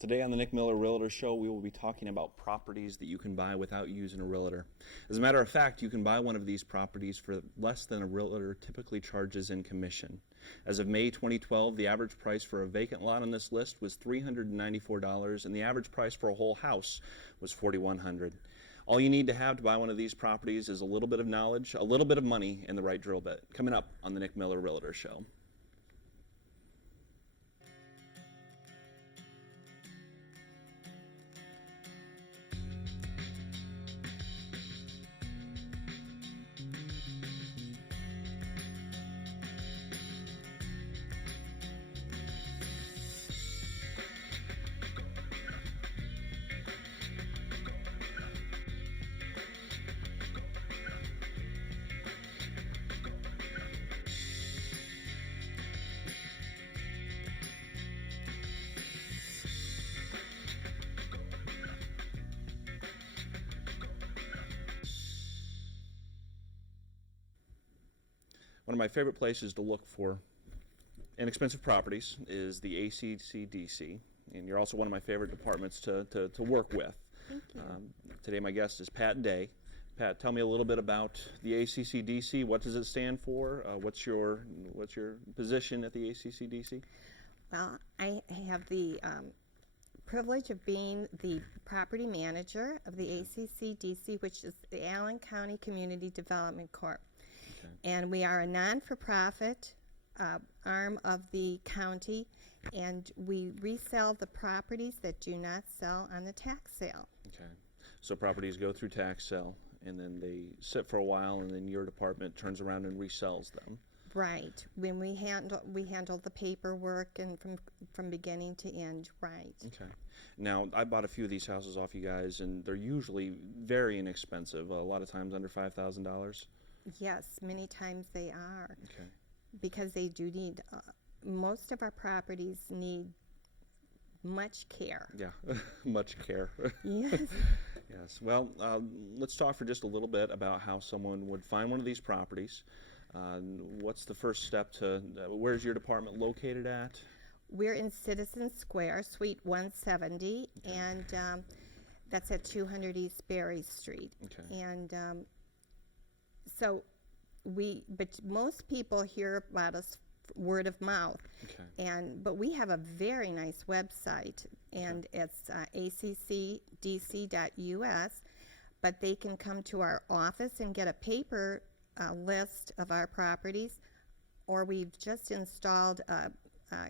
Today on the Nick Miller Realtor Show, we will be talking about properties that you can buy without using a realtor. As a matter of fact, you can buy one of these properties for less than a realtor typically charges in commission. As of May 2012, the average price for a vacant lot on this list was $394, and the average price for a whole house was $4,100. All you need to have to buy one of these properties is a little bit of knowledge, a little bit of money, and the right drill bit. Coming up on the Nick Miller Realtor Show. One of my favorite places to look for inexpensive properties is the ACCDC, and you're also one of my favorite departments to work with. Thank you. Today my guest is Pat Day. Pat, tell me a little bit about the ACCDC. What does it stand for? What's your position at the ACCDC? Well, I have the privilege of being the property manager of the ACCDC, which is the Allen County Community Development Corp. Okay. And we are a non-for-profit arm of the county, and we resell the properties that do not sell on the tax sale. Okay. So properties go through tax sale, and then they sit for a while, and then your department turns around and resells them. Right. When we handle the paperwork and from beginning to end. Right. Okay. Now, I bought a few of these houses off you guys, and they're usually very inexpensive. A lot of times under $5,000. Yes, many times they are. Okay. Because they do need, most of our properties need much care. Yeah, much care. Yes. Yes. Well, let's talk for just a little bit about how someone would find one of these properties. What's the first step to, where's your department located at? We're in Citizen Square, Suite 170, Okay. and that's at 200 East Berry Street. Okay. And but most people hear about us word of mouth. Okay. But we have a very nice website, and it's accdc.us, but they can come to our office and get a paper list of our properties, or we've just installed a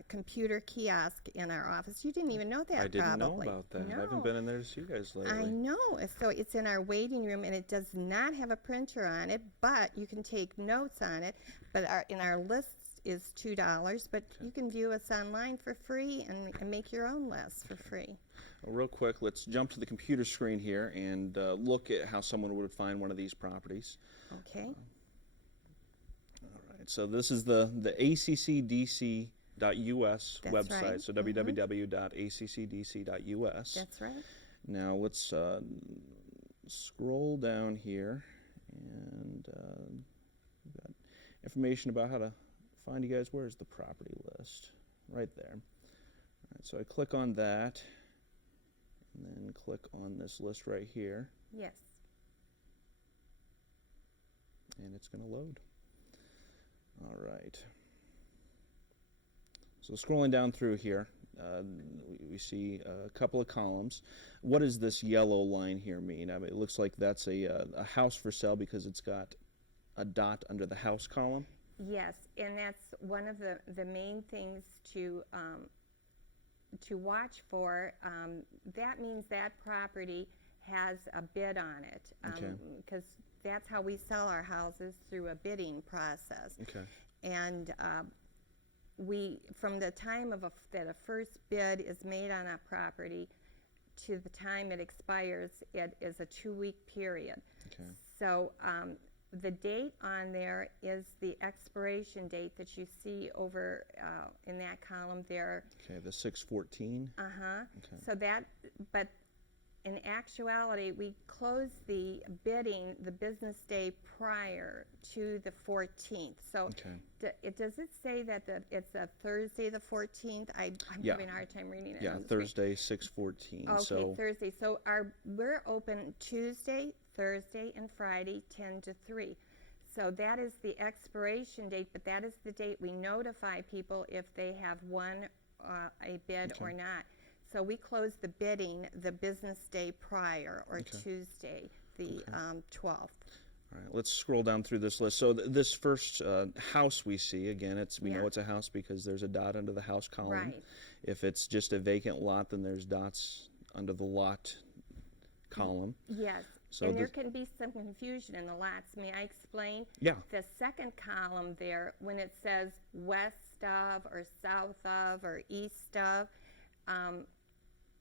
computer kiosk in our office. You didn't even know that. I didn't probably. know about that. No. I haven't been in there to see you guys lately. I know. So it's in our waiting room, and it does not have a printer on it, but you can take notes on it. But in our list is $2, but you can view us online for free and make your own list for free. Well, real quick, let's jump to the computer screen here and look at how someone would find one of these properties. Okay. All right. So this is the ACCDC.us That's website, right. so www.accdc.us. That's right. Now let's scroll down here, and we've got information about how to find you guys. Where's the property list? Right there. All right, so I click on that, and then click on this list right here, Yes. and it's going to load. All right. So scrolling down through here, we see a couple of columns. What does this yellow line here mean? I mean, it looks like that's a house for sale because it's got a dot under the house column. Yes, and that's one of the main things to watch for. That means that property has a bid on it, because that's how we sell our houses, through a bidding process. Okay. And from the time that a first bid is made on a property to the time it expires, it is a 2-week period. Okay. So the date on there is the expiration date that you see over in that column there. Okay, the 6/14. Uh-huh. Okay. So that, in actuality, we close the bidding the business day prior to the 14th. So Okay. does it say that it's a Thursday the 14th? I'm Yeah. having a hard time reading it. Yeah, on the screen. Thursday, 6/14. Okay, So Thursday. So we're open Tuesday, Thursday, and Friday, 10 to 3. So that is the expiration date, but that is the date we notify people if they have won a bid or not. So we close the bidding the business day prior, or Tuesday, the 12th. all right, let's scroll down through this list. So this first house we see, again, we know it's a house because there's a dot under the house column. Right. If it's just a vacant lot, then there's dots under the lot column. Yes. So and there can be some confusion in the lots. May I explain? Yeah. The second column there, when it says west of or south of or east of,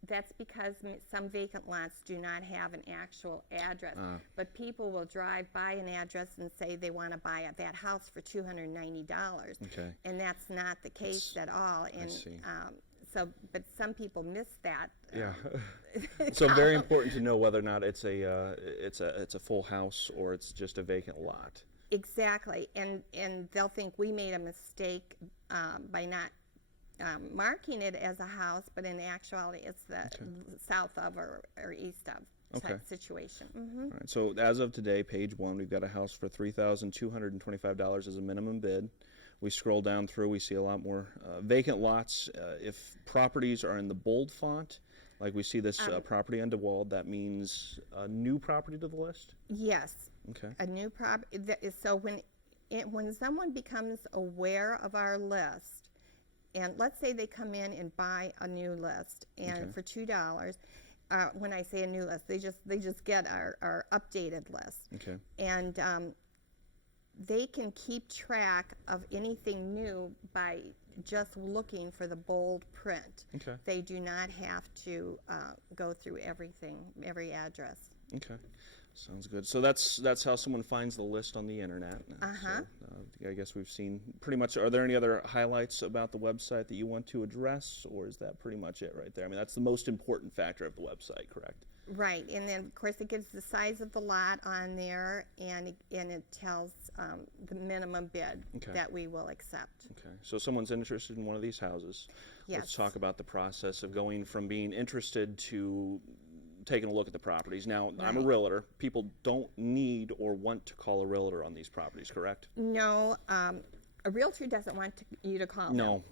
that's because some vacant lots do not have an actual address. But people will drive by an address and say they want to buy that house for $290. Okay. And that's not the case at all. And I see. but some people miss that. Yeah. So very important to know whether or not it's a full house or it's just a vacant lot. Exactly, and they'll think we made a mistake by not marking it as a house, but in actuality it's the south of or east of type situation. All right. So as of today, page 1, we've got a house for $3,225 as a minimum bid. We scroll down through, we see a lot more vacant lots. If properties are in the bold font, like we see this property on DeWald, that means a new property to the list? Yes. Okay. A new property. So when someone becomes aware of our list, and let's say they come in and buy a new list, and for $2, when I say a new list, they just get our updated list. Okay. And they can keep track of anything new by just looking for the bold print. Okay. They do not have to go through everything, every address. Okay. Sounds good. So that's how someone finds the list on the internet. Uh-huh. So, I guess we've seen pretty much. Are there any other highlights about the website that you want to address, or is that pretty much it right there? I mean, that's the most important factor of the website, correct? Right, and then of course it gives the size of the lot on there, and it tells the minimum bid that we will accept. Okay, so someone's interested in one of these houses. Yes. Let's talk about the process of going from being interested to taking a look at the properties. Now, I'm a realtor. People don't need or want to call a realtor on these properties, correct? No, a realtor doesn't want you to call them. No,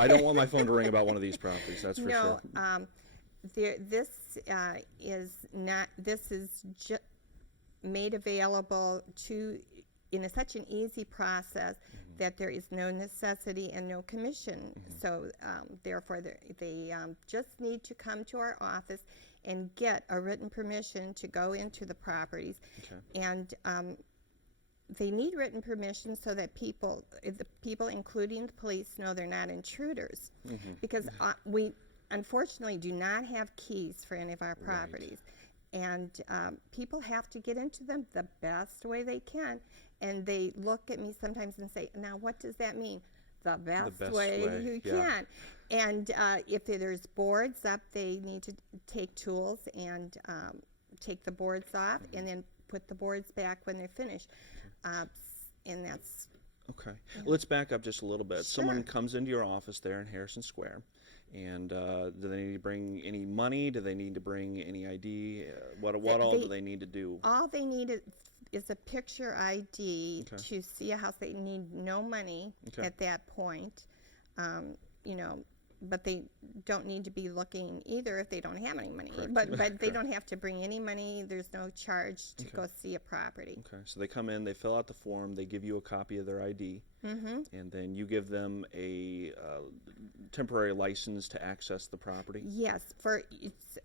I don't want my phone to ring about one of these properties. That's for sure. This is not. This is just made available in such an easy process that there is no necessity and no commission. So therefore, they just need to come to our office and get a written permission to go into the properties. And they need written permission so that the people, including the police, know they're not intruders. Because we unfortunately do not have keys for any of our properties. And people have to get into them the best way they can. And they look at me sometimes and say, now what does that mean? The best way you can. And if there's boards up, they need to take tools and take the boards off and then put the boards back when they're finished. And that's... Okay. Let's back up just a little bit. Sure. Someone comes into your office there in Harrison Square, and do they need to bring any money? Do they need to bring any ID? What all do they need to do? All they need is a picture ID to see a house. They need no money at that point. But they don't need to be looking either if they don't have any money. Correct. But they don't have to bring any money. There's no charge to go see a property. Okay, so they come in, they fill out the form, they give you a copy of their ID, and then you give them a temporary license to access the property? Yes, for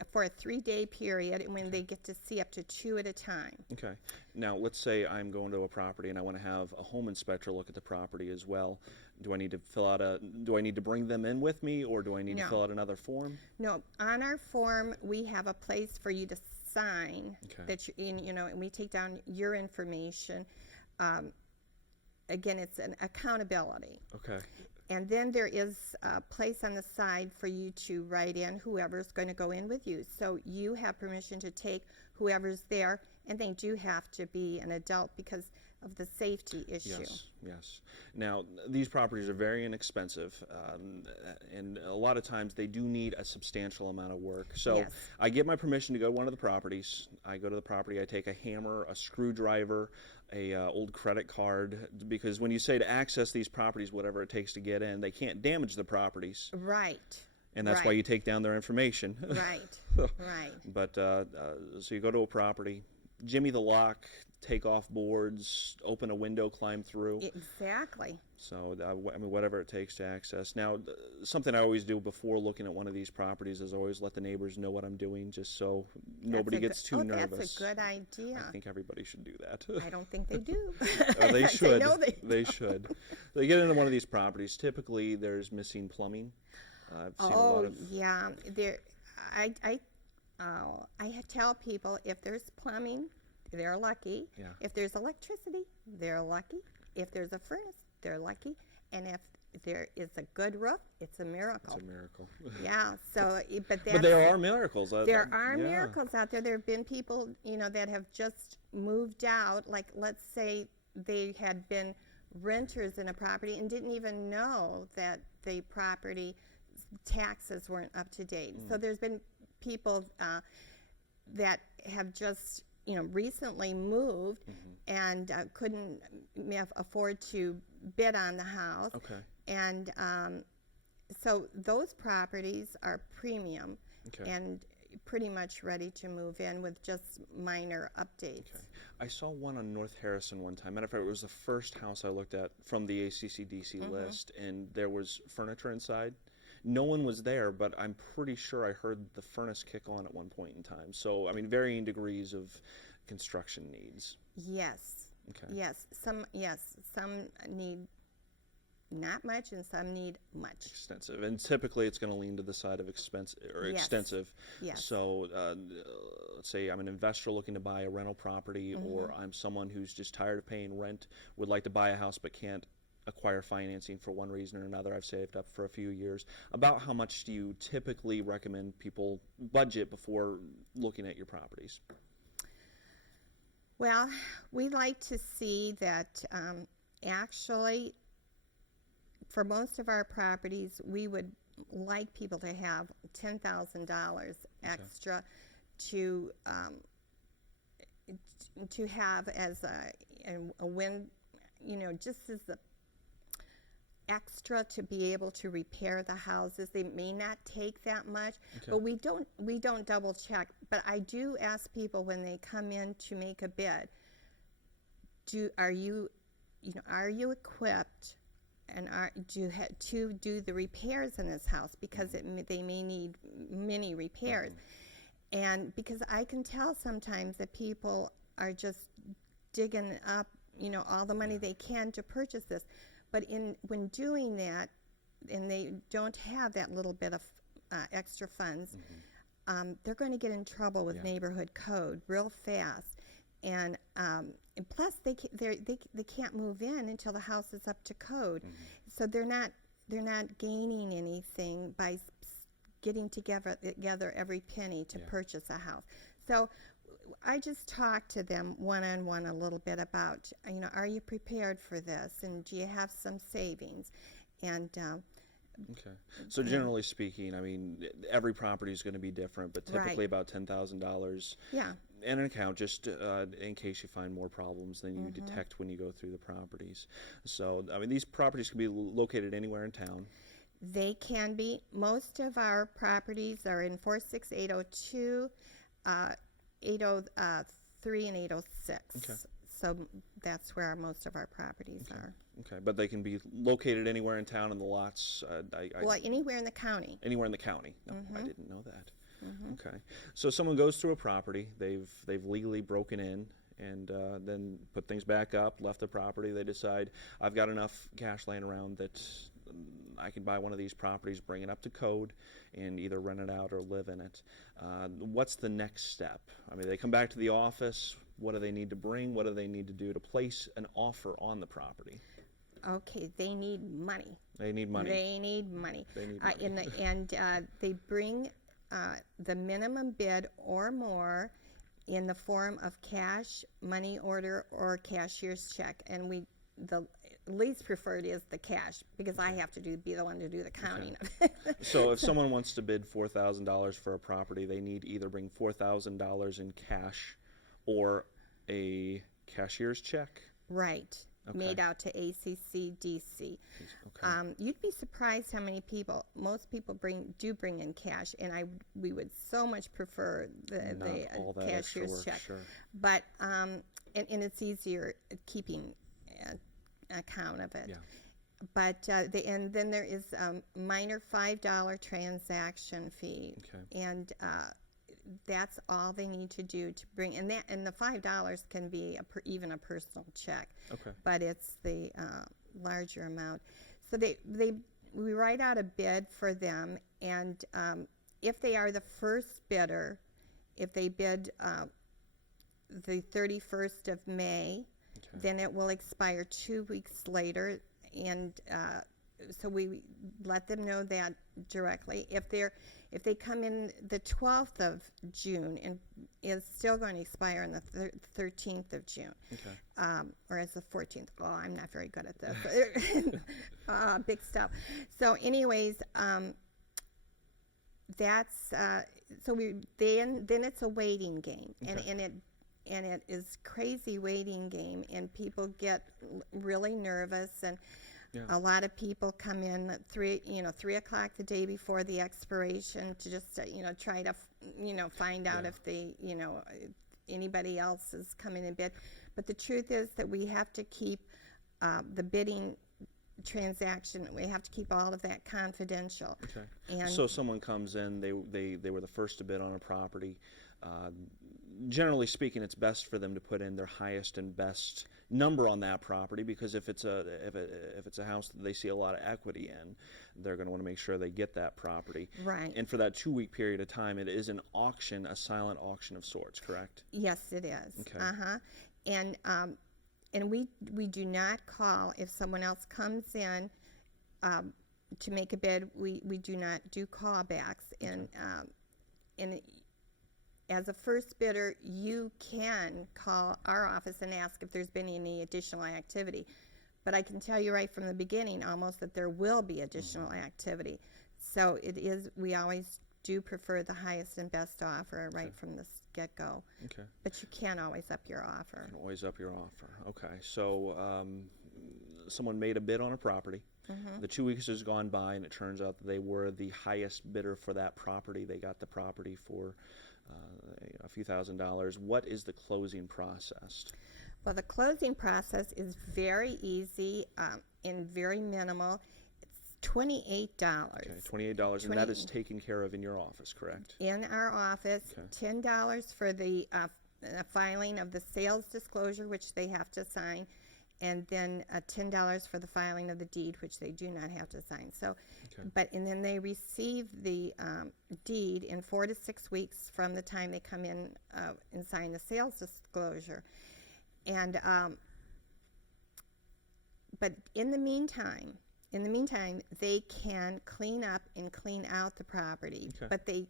a 3-day period, and when they get to see up to 2 at a time. Okay. Now, let's say I'm going to a property and I want to have a home inspector look at the property as well. Do I need to bring them in with me, or do I need to fill out another form? No, on our form we have a place for you to sign that and we take down your information. Again, it's an accountability. Okay. And then there is a place on the side for you to write in whoever's going to go in with you. So you have permission to take whoever's there, and they do have to be an adult because of the safety issue. Yes, yes. Now, these properties are very inexpensive, and a lot of times they do need a substantial amount of work. So Yes. I get my permission to go to one of the properties. I go to the property, I take a hammer, a screwdriver, a old credit card, because when you say to access these properties, whatever it takes to get in, they can't damage the properties. Right. And that's why you take down their information. Right. Right. But so you go to a property, jimmy the lock, take off boards, open a window, climb through. Exactly. So I mean, whatever it takes to access. Now, something I always do before looking at one of these properties is always let the neighbors know what I'm doing, just so nobody gets too nervous. That's a good idea. I think everybody should do that. I don't think they do. They should. I know they should. They get into one of these properties. Typically, there's missing plumbing. I've seen a lot of. Yeah. There, I tell people if there's plumbing, they're lucky. Yeah. If there's electricity, they're lucky. If there's a furnace, they're lucky. And if there is a good roof, it's a miracle. It's a miracle. Yeah. So, but But there are miracles. There are yeah. miracles out there. There have been people, that have just moved out. Like, let's say they had been renters in a property and didn't even know that the property taxes weren't up to date. So there's been people that have just, recently moved and couldn't afford to bid on the house. Okay. And so those properties are premium and pretty much ready to move in with just minor updates. Okay. I saw one on North Harrison one time. Matter of fact, it was the first house I looked at from the ACCDC list, and there was furniture inside. No one was there, but I'm pretty sure I heard the furnace kick on at one point in time. So, I mean, varying degrees of construction needs. Yes. Okay. Yes. Some need not much, and some need much. Extensive, and typically it's going to lean to the side of expensive or Yes. extensive. Yes. So, let's say I'm an investor looking to buy a rental property, or I'm someone who's just tired of paying rent, would like to buy a house but can't acquire financing for one reason or another. I've saved up for a few years. About how much do you typically recommend people budget before looking at your properties? Well, we like to see that actually, for most of our properties, we would like people to have $10,000 extra to have as a win, just as the extra to be able to repair the houses. They may not take that much, but we don't double check. But I do ask people when they come in to make a bid, are you equipped and to do the repairs in this house, because they may need many repairs. And because I can tell sometimes that people are just digging up all the money they can to purchase this. But when doing that, and they don't have that little bit of extra funds, they're going to get in trouble with neighborhood code real fast. And plus, they can't move in until the house is up to code. So they're not gaining anything by getting together every penny to purchase a house. So I just talk to them one-on-one a little bit about, are you prepared for this, and do you have some savings? And okay. So generally speaking, I mean, every property is going to be different, but typically about $10,000 in an account, just in case you find more problems than you detect when you go through the properties. So, I mean, these properties can be located anywhere in town. They can be. Most of our properties are in 46802, 803, and 806. Okay. So that's where most of our properties are. Okay, but they can be located anywhere in town, and the lots. Well, anywhere in the county. Anywhere in the county. No, I didn't know that. Okay, so someone goes through a property. They've legally broken in, and then put things back up. Left the property. They decide, I've got enough cash laying around that I can buy one of these properties, bring it up to code, and either rent it out or live in it. What's the next step? I mean, they come back to the office. What do they need to bring? What do they need to do to place an offer on the property? Okay, they need money. They need money. They need money. They need money. They bring the minimum bid or more in the form of cash, money order, or cashier's check. And the least preferred is the cash, because I have to be the one to do the counting of it. So if someone wants to bid $4,000 for a property, they need to either bring $4,000 in cash or a cashier's check. Right. Okay. Made out to ACCDC. Okay. You'd be surprised how many people, most people do bring in cash, and we would so much prefer the all that extra cashier's work, check. sure. But and it's easier keeping account of it. Yeah. But and then there is a minor $5 transaction fee, Okay. and that's all they need to do to bring. And the $5 can be even a personal check. Okay. But it's the larger amount. So we write out a bid for them, and if they are the first bidder, if they bid the 31st of May, Okay. then it will expire 2 weeks later, and so we let them know that directly. If they come in the 12th of June, and it's still going to expire on the 13th of June, Okay. or as the 14th. Oh, I'm not very good at this. Big stuff. So, anyways, that's so then it's a waiting game, Okay. and it is crazy waiting game, and people get really nervous, and Yeah. a lot of people come in at 3:00 the day before the expiration to just try to find out Yeah. if they anybody else is coming in bid. But the truth is that we have to keep the bidding transaction. We have to keep all of that confidential. Okay. And So someone comes in, they were the first to bid on a property. Generally speaking, it's best for them to put in their highest and best number on that property, because if it's a house that they see a lot of equity in, they're going to want to make sure they get that property. Right. And for that 2-week period of time, it is an auction, a silent auction of sorts, correct? Yes, it is. Okay. And we do not call if someone else comes in to make a bid. We do not do callbacks. And as a first bidder, you can call our office and ask if there's been any additional activity. But I can tell you right from the beginning almost that there will be additional activity. So we always do prefer the highest and best offer right from the get-go. Okay. But you can always up your offer. You can always up your offer. Okay. So someone made a bid on a property. Mm-hmm. The 2 weeks has gone by, and it turns out that they were the highest bidder for that property. They got the property for a few $1,000s. What is the closing process? Well, the closing process is very easy and very minimal. It's $28. Okay, $28, and that is taken care of in your office, correct? In our office. Okay. $10 for the filing of the sales disclosure, which they have to sign, and then $10 for the filing of the deed, which they do not have to sign. So, Okay. and then they receive the deed in 4 to 6 weeks from the time they come in and sign the sales disclosure. And but in the meantime, they can clean up and clean out the property. Okay. But they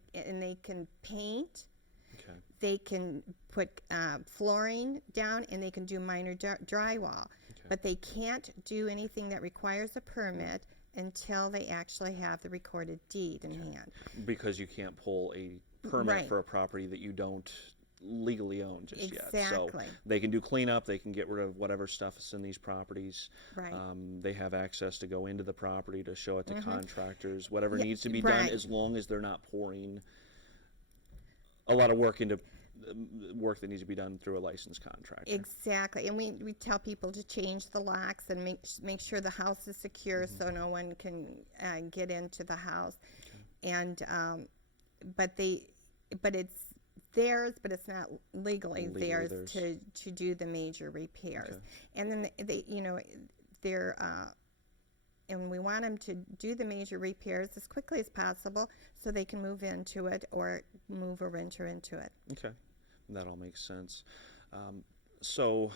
can paint. Okay. They can put flooring down, and they can do minor drywall. Okay. But they can't do anything that requires a permit until they actually have the recorded deed in hand. Because you can't pull a permit Right. for a property that you don't legally own just yet. So Exactly. they can do cleanup, they can get rid of whatever stuff is in these properties. Right. They have access to go into the property, to show it to Mm-hmm. contractors, whatever Yeah, needs to be done, right. as long as they're not pouring a lot of work into work that needs to be done through a licensed contractor. Exactly. And we tell people to change the locks and make sure the house is secure, Mm-hmm. so no one can get into the house. And but it's theirs, but it's not legally theirs to do the major repairs. Okay. And then they're and we want them to do the major repairs as quickly as possible so they can move into it or move a renter into it. Okay, that all makes sense. So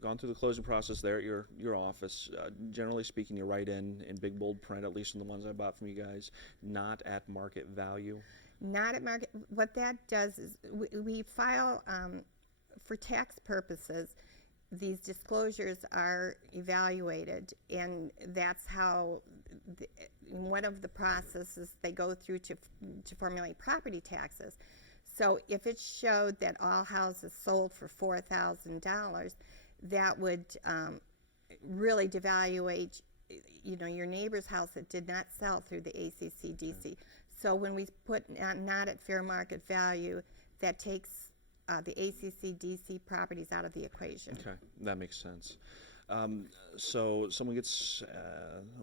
gone through the closing process there at your office. Generally speaking, you write in big bold print, at least in the ones I bought from you guys, not at market value. Not at market. What that does is we file for tax purposes. These disclosures are evaluated, and that's how one of the processes they go through to formulate property taxes. So if it showed that all houses sold for $4,000, that would really devaluate, your neighbor's house that did not sell through the ACCDC. Okay. So when we put not at fair market value, that takes the ACCDC properties out of the equation. Okay, that makes sense. So someone gets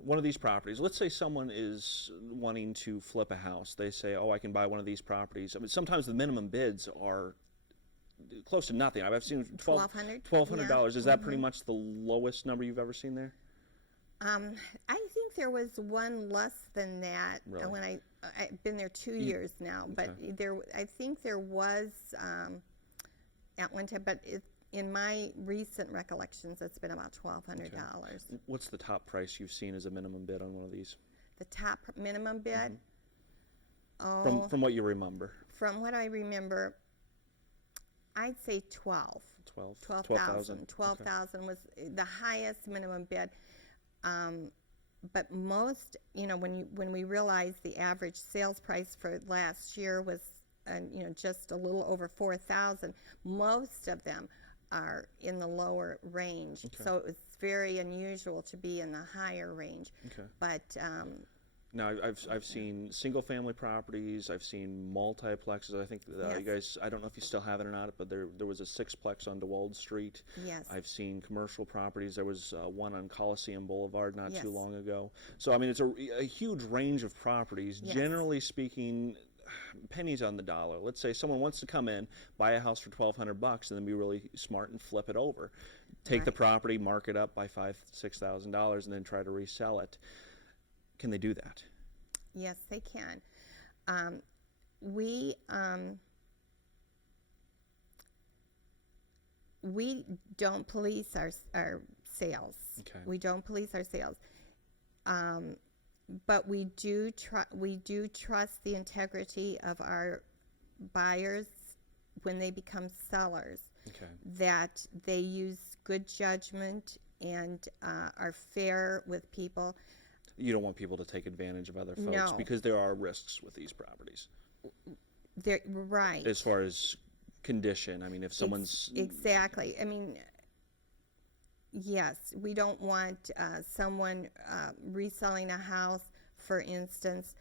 one of these properties. Let's say someone is wanting to flip a house. They say, "Oh, I can buy one of these properties." I mean, sometimes the minimum bids are close to nothing. I've seen $1,200. Is that pretty much the lowest number you've ever seen there? I think there was one less than that. Really? When I've been there 2 years now, but Okay. I think there was at one time, but in my recent recollections, it's been about $1,200. Okay. What's the top price you've seen as a minimum bid on one of these? The top minimum bid? Mm-hmm. From what you remember? From what I remember, I'd say 12,000. 12,000 was the highest minimum bid. But most, when we realized the average sales price for last year was, just a little over 4,000, most of them are in the lower range. Okay. So it was very unusual to be in the higher range. Okay. But now I've seen single family properties. I've seen multiplexes. I think Yes. you guys. I don't know if you still have it or not, but there was a sixplex on DeWald Street. Yes. I've seen commercial properties. There was one on Coliseum Boulevard not Yes. too long ago. So I mean, it's a huge range of properties. Yes. Generally speaking, pennies on the dollar. Let's say someone wants to come in, buy a house for $1,200, and then be really smart and flip it over, take the Right. property, mark it up by $5,000-$6,000, and then try to resell it. Can they do that? Yes, they can. We don't police our sales. Okay. We don't police our sales, but we do trust the integrity of our buyers when they become sellers. Okay. That they use good judgment and are fair with people. You don't want people to take advantage of other folks No. because there are risks with these properties. They're right. As far as condition, I mean, if someone's Exactly. I mean, yes, we don't want someone reselling a house, for instance,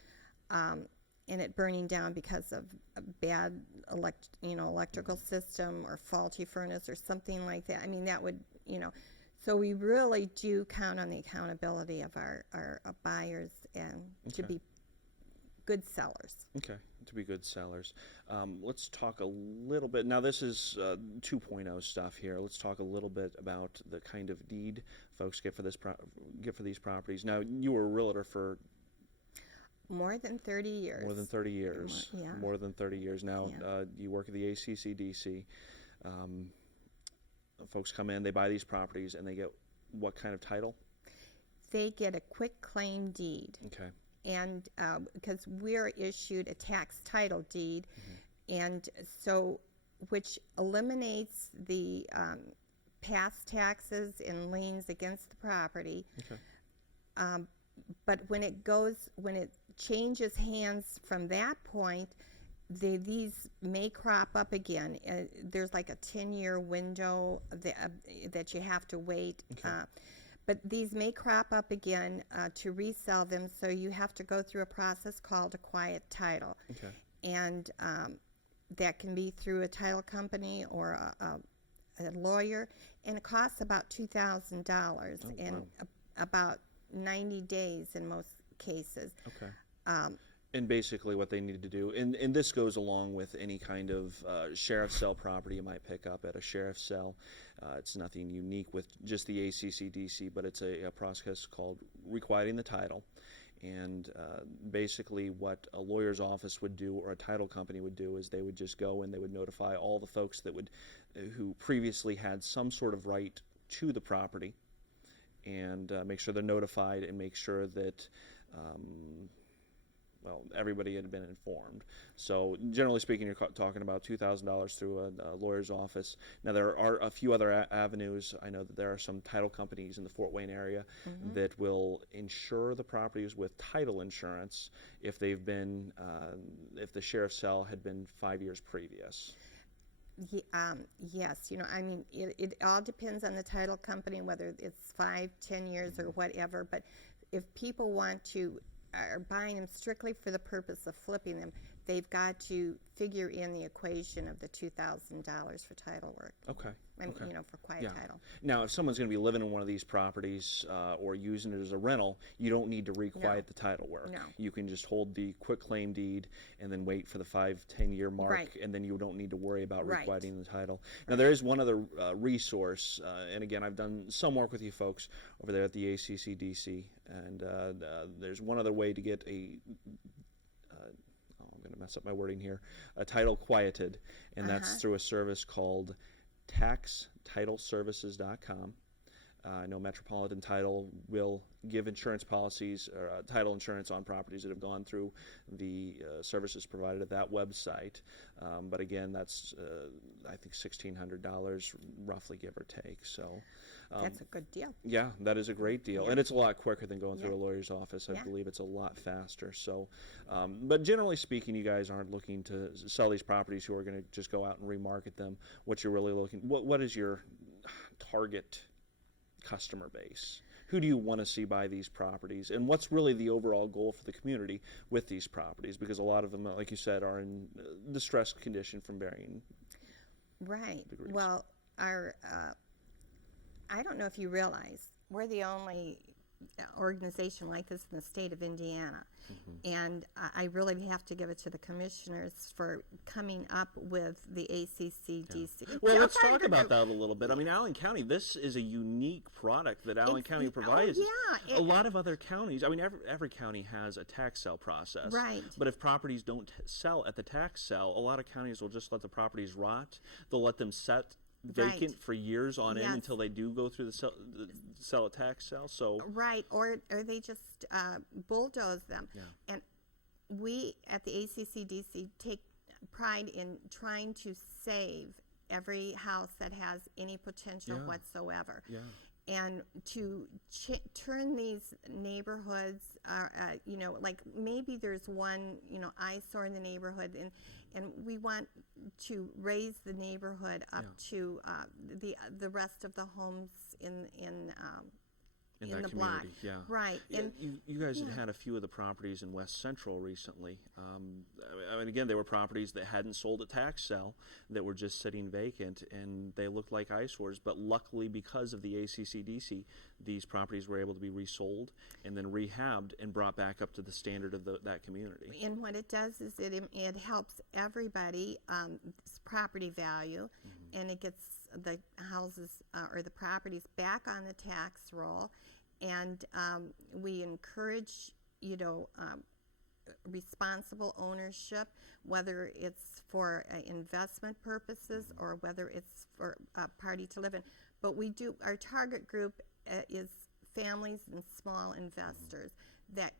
and it burning down because of a bad electrical system or faulty furnace or something like that. I mean, that would, so we really do count on the accountability of our buyers and to Okay. be good sellers. Okay, to be good sellers. Let's talk a little bit. Now, this is 2.0 stuff here. Let's talk a little bit about the kind of deed folks get for these properties. Now, you were a realtor for More than 30 years. more than 30 years. Yeah. More than 30 years. Now, Yeah. you work at the ACCDC. Folks come in, they buy these properties, and they get what kind of title? They get a quick claim deed. Okay. And because we're issued a tax title deed, and so which eliminates the past taxes and liens against the property. Okay. But when it changes hands from that point, these may crop up again. There's like a 10-year window that you have to wait. Okay. But these may crop up again to resell them, so you have to go through a process called a quiet title. Okay. And that can be through a title company or a lawyer, and it costs about $2,000 and wow. About 90 days in most cases. Okay. And basically what they need to do, and this goes along with any kind of sheriff's sale property you might pick up at a sheriff's sale. It's nothing unique with just the ACCDC, but it's a process called requieting the title. And basically what a lawyer's office would do or a title company would do is they would just go and they would notify all the folks who previously had some sort of right to the property and make sure they're notified and make sure that everybody had been informed. So generally speaking, you're talking about $2,000 through a lawyer's office. Now there are a few other avenues. I know that there are some title companies in the Fort Wayne area that will insure the properties with title insurance if they've been, if the sheriff's sale had been 5 years previous. Yes, I mean, it all depends on the title company, whether it's 5, 10 years or whatever. But if people are buying them strictly for the purpose of flipping them, they've got to figure in the equation of the $2,000 for title work. Okay. For quiet title. Now, if someone's going to be living in one of these properties or using it as a rental, you don't need to requiet the title work. No. You can just hold the quick claim deed and then wait for the 5-10 year mark, and then you don't need to worry about requiting the title. Now, there is one other resource, and again, I've done some work with you folks over there at the ACCDC, and there's one other way to get I'm going to mess up my wording here, a title quieted, and that's through a service called taxtitleservices.com. I know Metropolitan Title will give insurance policies or title insurance on properties that have gone through the services provided at that website. But again, that's I think $1,600 roughly, give or take. So that's a good deal. Yeah, that is a great deal, and it's a lot quicker than going through a lawyer's office. I Yeah. believe it's a lot faster. So, but generally speaking, you guys aren't looking to sell these properties who are going to just go out and remarket them. What you're really looking, what is your target customer base? Who do you want to see buy these properties, and what's really the overall goal for the community with these properties? Because a lot of them, like you said, are in distressed condition from varying degrees. Well, I don't know if you realize, we're the only organization like this in the state of Indiana. And I really have to give it to the commissioners for coming up with the ACCDC. Well, let's talk about that a little bit. I mean, Allen County, this is a unique product that Allen County provides. A lot of other counties, I mean, every county has a tax sale process. Right. But if properties don't sell at the tax sale, a lot of counties will just let the properties rot. They'll let them set vacant for years on end until they do go through the sell a tax sale. So or they just bulldoze them. And we at the ACCDC take pride in trying to save every house that has any potential whatsoever. And to turn these neighborhoods, like maybe there's one, eyesore in the neighborhood, and we want to raise the neighborhood up to the rest of the homes in the block. Right. And you guys had a few of the properties in West Central recently. I mean, again, they were properties that hadn't sold at tax sale, that were just sitting vacant, and they looked like eyesores. But luckily, because of the ACCDC, these properties were able to be resold and then rehabbed and brought back up to the standard of that community. And what it does is it helps everybody property value, and it gets the houses or the properties back on the tax roll. And we encourage, responsible ownership, whether it's for investment purposes or whether it's for a party to live in. But our target group is families and small investors that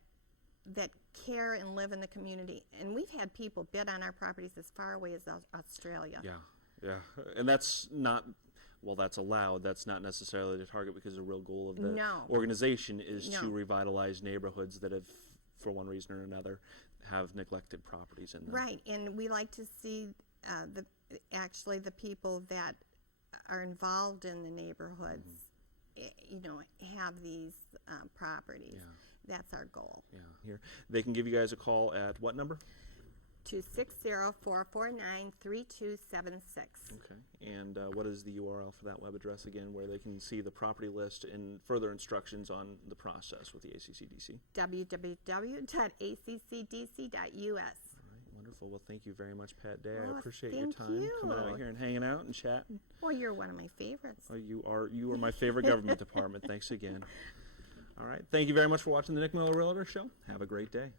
care and live in the community. And we've had people bid on our properties as far away as Australia. Yeah, and that's not, well, that's allowed. That's not necessarily the target, because the real goal of the organization is to revitalize neighborhoods that have, for one reason or another, have neglected properties in them. Right, and we like to see the people that are involved in the neighborhoods, have these properties. That's our goal. Here, they can give you guys a call at what number? 260-449-3276. Okay, and what is the URL for that web address again, where they can see the property list and further instructions on the process with the ACCDC? www.accdc.us. All right, wonderful. Well, thank you very much, Pat Day. Oh, I appreciate your time coming out here and hanging out and chatting. Well, you're one of my favorites. Oh, you are my favorite government department. Thanks again. All right, thank you very much for watching the Nick Miller Realtor Show. Have a great day.